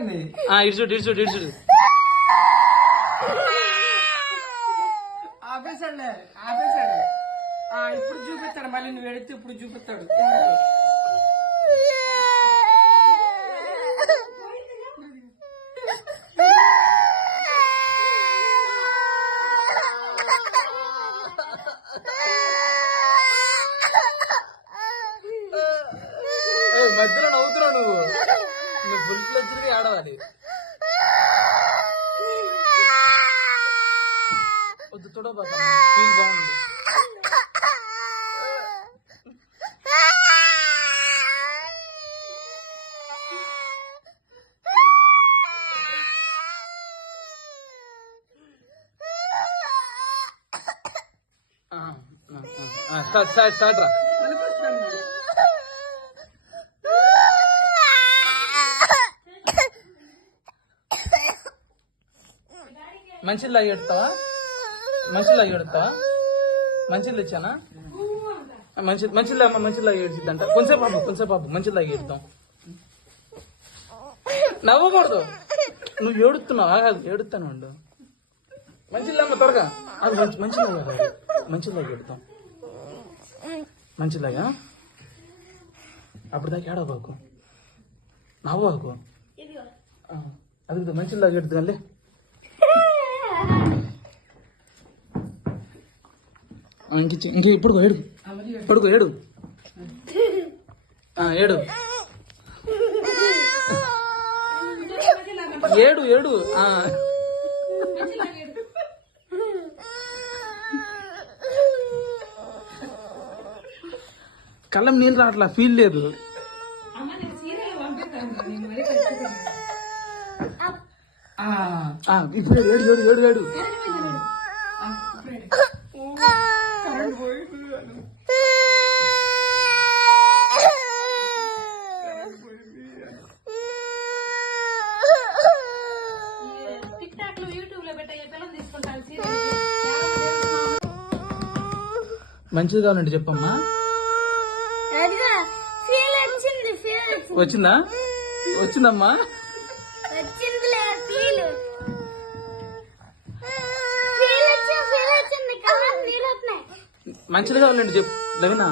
ఇటు చూడు ఆపేశాడు. ఇప్పుడు చూపిస్తాడు, మళ్ళీ నువ్వు ఎడితే ఇప్పుడు చూపిస్తాడు. మధ్యలో నవ్వుతున్నావు నువ్వు ఫుల్ ఫ్లెడ్జ్డ్ ఆడవాలి. వద్దు చూడబాక, ఫీల్ బాగుంది. స్టార్ట్ రా. మంచిలాగా ఎడతావా? మంచిలు ఇచ్చానా? మంచిలాగా ఏడ్చిద్దంట. కొంచెంసేపు బాబు మంచిలాగా ఏడుతాం. నవ్వకూడదు, నువ్వు ఏడుతున్నావా? ఏడుతాను అండు. మంచిలమ్మ త్వరగా, అది మంచిలాగా ఏడుతాం. మంచిలాగా అప్పుడు దాకా ఏడవబాకు, నవ్వబాకు. అది మంచిలాగా ఏడుతుందండి. ఇంక ఇప్పుడు ఏడు ఏడు కళ్ళం నీళ్ళు రావట్లా, ఫీల్ లేదు. ఇప్పుడు ఏడు మంచిది కావాలండి చెప్పమ్మా. వచ్చిందమ్మా. మంచిది కావాలండి చెప్పు. లవినా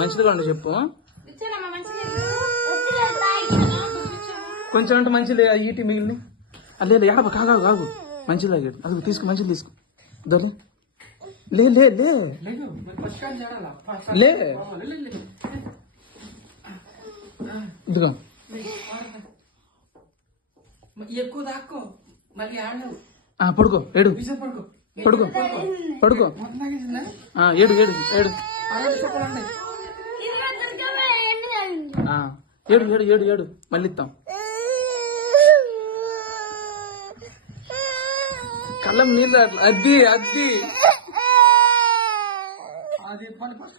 మంచిది కావాలండి చెప్పు. కొంచెం అంటే మంచిది ఈటి మిగిలిన లేదు. ఎడబ కాగు మంచిది అది తీసుకో. మంచిది తీసుకో. దొర లే ఇదిగో ఎక్కువ దాక్కో, మళ్ళీ పడుకో. ఏడు మళ్ళీ ఇస్తాం. కళ్ళం నీళ్ళు అద్ది అది పని ఫస్ట్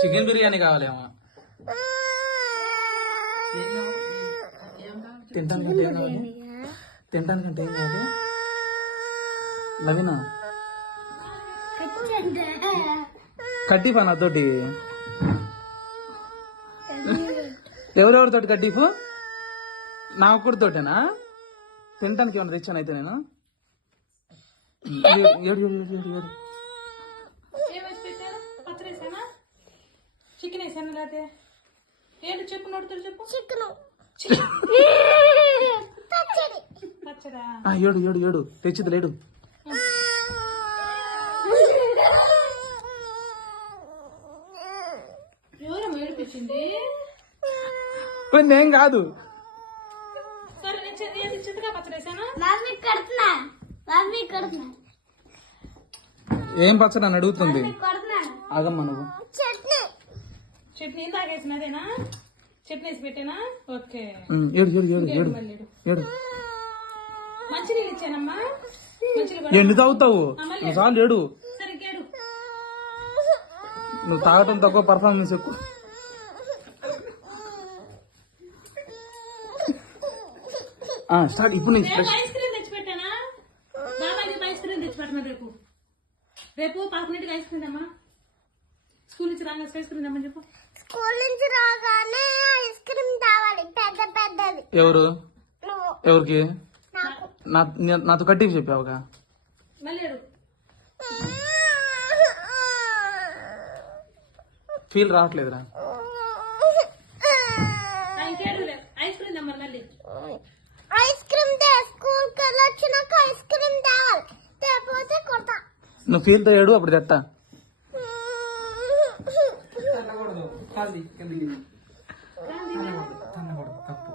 చికెన్ బిర్యానీ కావాలేమో. తినడానికంటే ఏం కావాలి? లవినా కడ్డీఫా నాతోటి? ఎవరెవరితోటి కడ్డీఫు? నా ఒక్కడితోటేనా? తినడానికి ఏమన్నా తెచ్చాను అయితే నేను. ఏడు చికెన్ వేసాను లేకపోతే ఏంటి చెప్పు, నోడుతాడు చెప్పు. ఏడు తెచ్చిద్ది లేడు. ఎవరమ్మా ఏడిపించింది? ఏం కాదు. సరే నేను చింతకాయ పచ్చడి వేసాను. ఏం పచ్చడి అని అడుగుతుంది. ఆగమ్మా నువ్వు. చట్నీ తాగేసిన అదేనా? చట్నీ వేసి పెట్టానా? ఓకే. ఏడు మంచినీళ్ళు ఇచ్చానమ్మా. ఎన్ని తాగుతావు? చాలు ఏడు. సరిగ్గా నువ్వు తాగటం తక్కువ, పర్ఫార్మెన్స్ ఎక్కువ. స్టార్ట్ ఇప్పుడు నుంచి. ఐస్ క్రీమ్ తెచ్చి మరి రేపు రేపు 11ంటికి ఐస్ క్రీమ్ అమ్మా. స్కూల్ నుంచి రాగా ఐస్ క్రీమ్ తెమ్మని చెప్పు. స్కూల్ నుంచి రాగానే ఐస్ క్రీమ్ తేవాలి, పెద్ద పెద్దది. ఎవరు నువ్వు ఎవరికి నాకు. నాతో కట్టి చెప్పావుగా. మళ్ళీ ఏడు. ఫీల్ రావట్లేదురా. ఇంకేడు ఐస్ క్రీమ్ తెమ్మని మళ్ళీ. ఐస్ క్రీమ్ తే, స్కూల్ కి వెళ్ళొచ్చినాక ఐస్ క్రీమ్ తేవాలి, తేపోతే కొడతా. నువ్వు ఫీల్ తో ఏడు అప్పుడు తెస్తా. తన్నకూడదు, కాదు కిందకి తన్నకూడదు, తప్పు.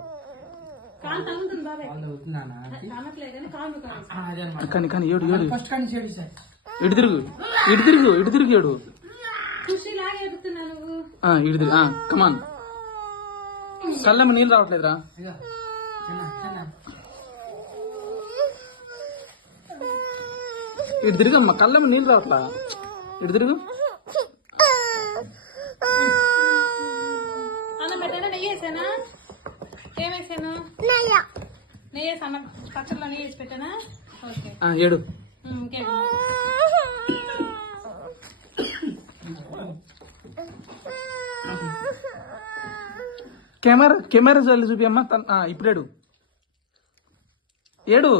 కాలు తగ్గుతుంది బాబాయ్. వాళ్ళు అవుతున్నానా కానట్లేదు కానీ కాలు కాదు. అదే అనమాట. కానీ ఏడు ఫస్ట్ కానీ చేయండి సార్. ఇటు తిరుగు ఏడు. ఖుషి లాగే ఎడుతున్నా నువ్వు. ఇటు తిరుగు. కమాన్. కళ్ళమ్మ నీళ్ళు రావట్లేదురా. ఇదిగో, చిన్న చిన్న ఇటు తిరుగమ్మా, కళ్ళమ్మ నీళ్ళు రావట్లా. ఇటు తిరుగు. అన్నం పెట్టానా? నెయ్యి వేసానా? ఏం వేసాను? నెయ్య. నెయ్యి వేసి అన్నం పచ్చడిలో నెయ్యి వేసి పెట్టానా? ఓకే. ఏడు. ఇంకేం కెమెరా చల్లి చూపియమ్మా. ఇప్పుడు ఏడు.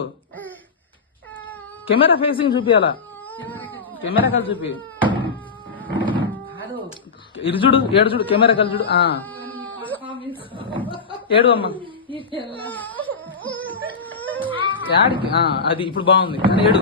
Camera facing చూపియాలా? కెమెరా కలిసి చూపి. కాదు. ఇటు చూడు, ఏడు చూడు, కెమెరా కలిసి చూడు. ఏడు అమ్మా. యాడికి అది ఇప్పుడు బాగుంది కానీ ఏడు.